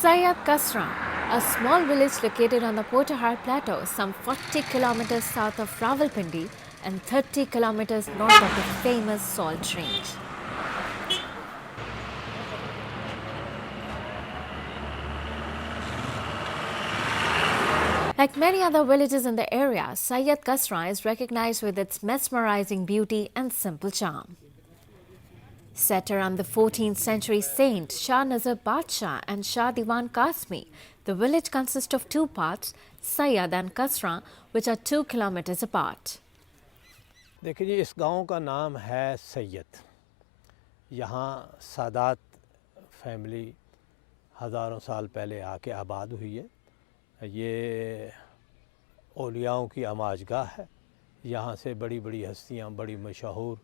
Sayat Kasra, a small village located on the Potahar Plateau, some 40 kilometers south of Rawalpindi and 30 kilometers north of the famous Salt Range. Like many other villages in the area, Sayat Kasra is recognized with its mesmerizing beauty and simple charm. Set around the 14th century saint Shah Nazar Badshah and Shah Diwan Kasmi, the village consists of two parts, Sayad and Kasra, which are 2 kilometers apart. देखिए जी, इस गांव का नाम है सैयद। यहाँ Sadat family हज़ारों साल पहले आके आबाद हुई है। ये औलियाओं की आमाजगाह है। यहाँ से बड़ी बड़ी हस्तियाँ, बड़ी मशहूर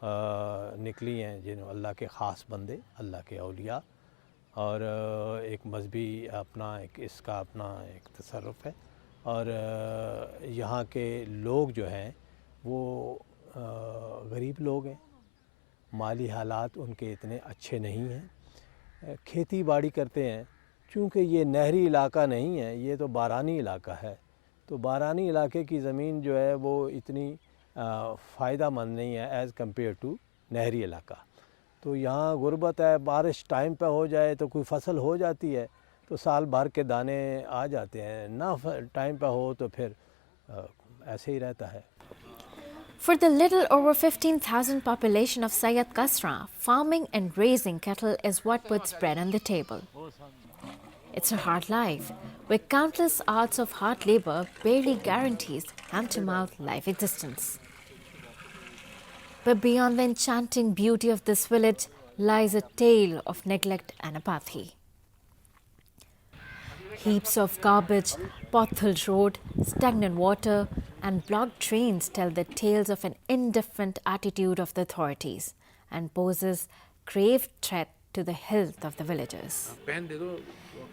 निकली हैं, जिन्होंने अल्लाह के ख़ास बंदे, अल्लाह के औलिया, और एक मजहबी अपना इसका अपना एक तसर्रुफ़ है। और यहाँ के लोग जो हैं वो गरीब लोग हैं, माली हालात उनके इतने अच्छे नहीं हैं, खेती बाड़ी करते हैं। चूँकि ये नहरी इलाका नहीं है, ये तो बारानी इलाका है, तो बारानी इलाके की ज़मीन जो है वो इतनी फ़ायदा मंद नहीं है एज़ कम्पेयर टू नहरी इलाका। तो यहाँ गुर्बत है, बारिश टाइम पे हो जाए तो कोई फसल हो जाती है तो साल भर के दाने आ जाते हैं, ना टाइम पे हो तो फिर ऐसे ही रहता है। For the little over 15,000 population of Sayat Kasra, farming and raising cattle is what puts bread on the table. It's a hard life, where countless hours of hard labor barely guarantees hand-to-mouth life existence. But beyond the enchanting beauty of this village lies a tale of neglect and apathy. Heaps of garbage, potholed road, stagnant water, and blocked drains tell the tales of an indifferent attitude of the authorities and poses grave threat to the health of the villagers.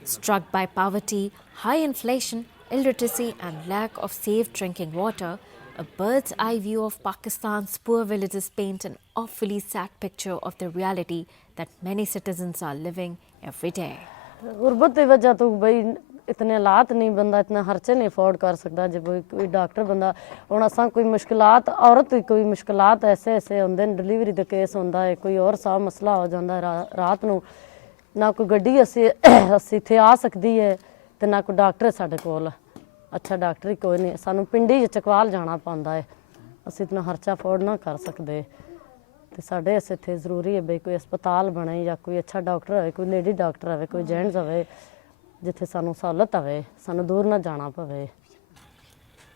Struck by poverty, high inflation, illiteracy, and lack of safe drinking water, a bird's eye view of Pakistan's poor villages paints an awfully sad picture of the reality that many citizens are living every day. गुरबत की वजह तो भाई इतने हालात नहीं, बंदा इतना खर्चे नहीं अफोर्ड कर सकता। जब कोई डॉक्टर बंदा हुण असां कोई मुश्किलात, औरत कोई मुश्किलात ऐसे ऐसे होंदे न, डिलीवरी दा केस होंदा है, कोई और सा मसला हो जांदा है रात नूं, ना कोई गड्डी असी इत्थे आ सकदी है ते ना कोई डॉक्टर साडे कोल अच्छा डॉक्टर ही कोई नहीं। सानूं पिंडी चकवाल जाना पैंदा है, असी इतना खर्चा अफोर्ड ना कर सकदे ते साडे इत्थे जरूरी है बई कोई अस्पताल बने या कोई अच्छा डॉक्टर होवे, कोई लेडी डॉक्टर होवे, कोई जेंट्स होवे जिथे सानूं सहूलत होवे, सानूं दूर ना जाना पवे।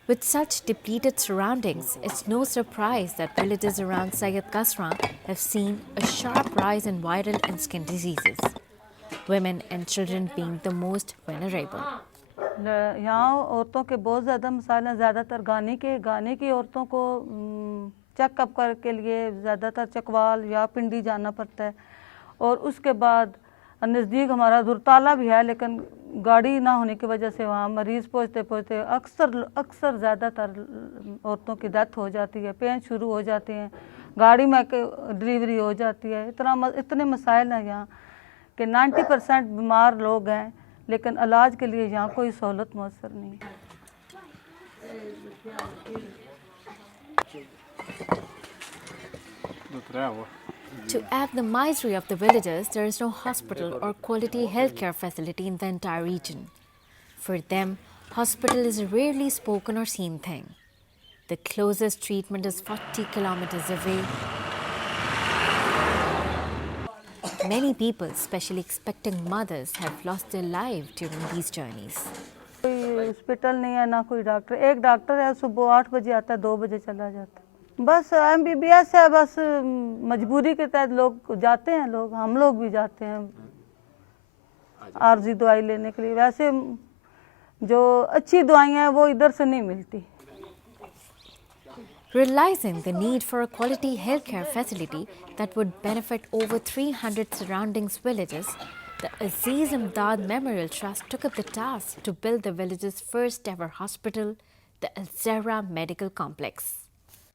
With such depleted surroundings, it's no surprise that villages around Sayat Kasra have seen a sharp rise in viral and skin diseases, women and children being the most vulnerable. यहाँ औरतों के बहुत ज़्यादा मसाइल हैं, ज़्यादातर गाने की औरतों को चेकअप कर के लिए ज़्यादातर चकवाल या पिंडी जाना पड़ता है। और उसके बाद नज़दीक हमारा दुरताला भी है, लेकिन गाड़ी ना होने की वजह से वहाँ मरीज़ पहुँचते पहुँचते अक्सर ज़्यादातर औरतों की डेथ हो जाती है, पेन शुरू हो जाते हैं, गाड़ी में डिलीवरी हो जाती है। इतने मसाइल हैं यहाँ कि 90% बीमार लोग हैं, लेकिन इलाज के लिए यहाँ कोई सहूलत मुयस्सर नहीं है। To add the misery of the villagers, there is no hospital or quality healthcare facility in the entire region. For them, hospital is a rarely spoken or seen thing. The closest treatment is 40 kilometers away. Many people, especially expecting mothers, have lost their lives during these journeys. कोई hospital नहीं है, ना कोई doctor. एक doctor है, सुबह 8 बजे आता है, 2 बजे चला जाता है। बस MBBS है, बस मजबूरी के तहत लोग जाते हैं, हम लोग भी जाते हैं आर्जी दवाई लेने के लिए। वैसे जो अच्छी दवाइयाँ हैं वो इधर से नहीं मिलती। Realizing the need for a quality healthcare facility that would benefit over 300 surrounding villages, the Aziz Imdad Memorial Trust took up the task to build the village's first ever hospital, the Al Zahra Medical Complex.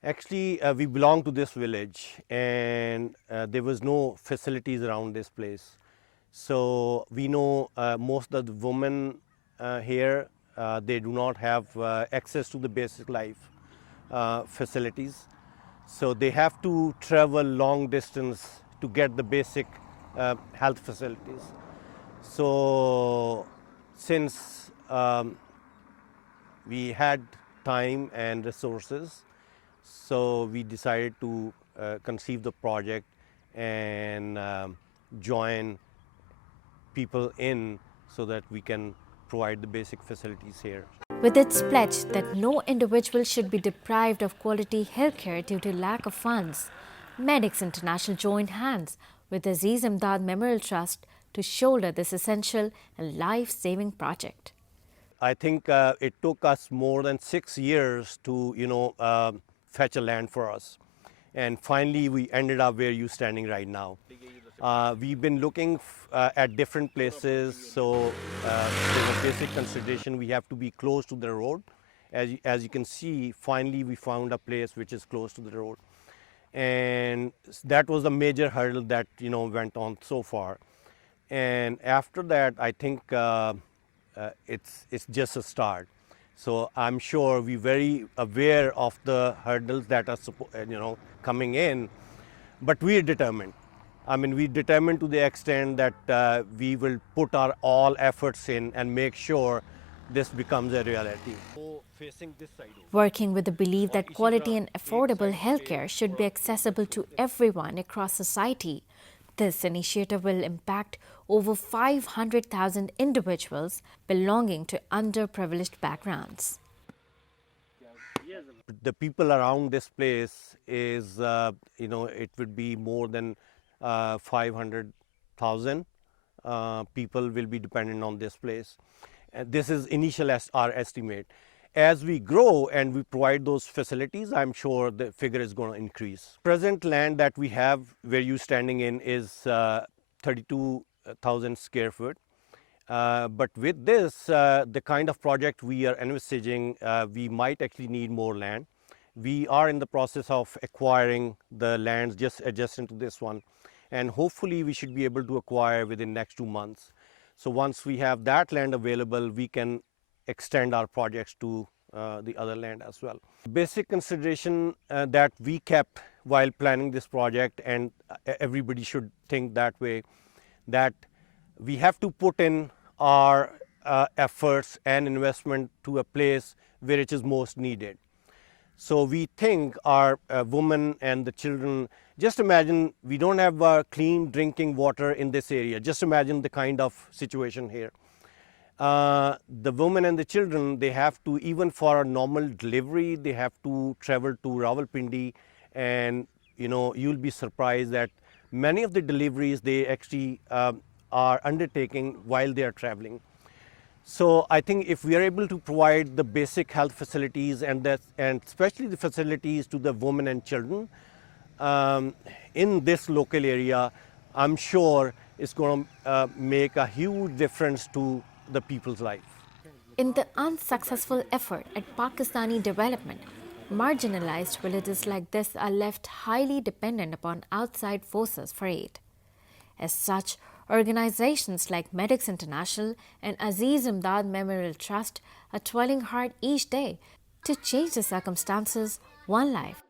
Actually, we belong to this village and there was no facilities around this place. So we know most of the women here, they do not have access to the basic life facilities. So they have to travel long distance to get the basic health facilities. So since we had time and resources, so we decided to conceive the project and join people in so that we can provide the basic facilities here. With its pledge that no individual should be deprived of quality healthcare due to lack of funds, Medics International joined hands with Aziz Imdad Memorial Trust to shoulder this essential and life-saving project. I think it took us more than 6 years to, fetch a land for us. And finally, we ended up where you're standing right now. We've been looking at different places, so there's a basic consideration. We have to be close to the road. As you can see, finally we found a place which is close to the road. And that was the major hurdle that, went on so far. And after that, I think it's just a start. So I'm sure we're very aware of the hurdles that are coming in, but we're determined. I mean, we're determined to the extent that we will put our all efforts in and make sure this becomes a reality. Facing this side. Working with the belief that quality and affordable healthcare should be accessible to everyone across society, this initiative will impact over 500,000 individuals belonging to underprivileged backgrounds. The people around this place is, it would be more than 500,000 people will be dependent on this place. And this is initial as our estimate. As we grow and we provide those facilities, I'm sure the figure is going to increase. Present land that we have where you're standing in is 32,000 square foot. But with this, the kind of project we are envisaging, we might actually need more land. We are in the process of acquiring the lands just adjacent to this one. And hopefully we should be able to acquire within next 2 months. So once we have that land available, we can extend our projects to the other land as well. Basic consideration that we kept while planning this project, and everybody should think that way, that we have to put in our efforts and investment to a place where it is most needed. So we think our women and the children, just imagine we don't have clean drinking water in this area. Just imagine the kind of situation here. The women and the children, they have to, even for a normal delivery, they have to travel to Rawalpindi, and you'll be surprised that many of the deliveries they actually are undertaking while they are traveling. So I think if we are able to provide the basic health facilities and especially the facilities to the women and children in this local area, I'm sure it's going to make a huge difference to the people's life. In the unsuccessful effort at Pakistani development, marginalized villages like this are left highly dependent upon outside forces for aid. As such, organizations like Medics International and Aziz Imdad Memorial Trust are toiling hard each day to change the circumstances one life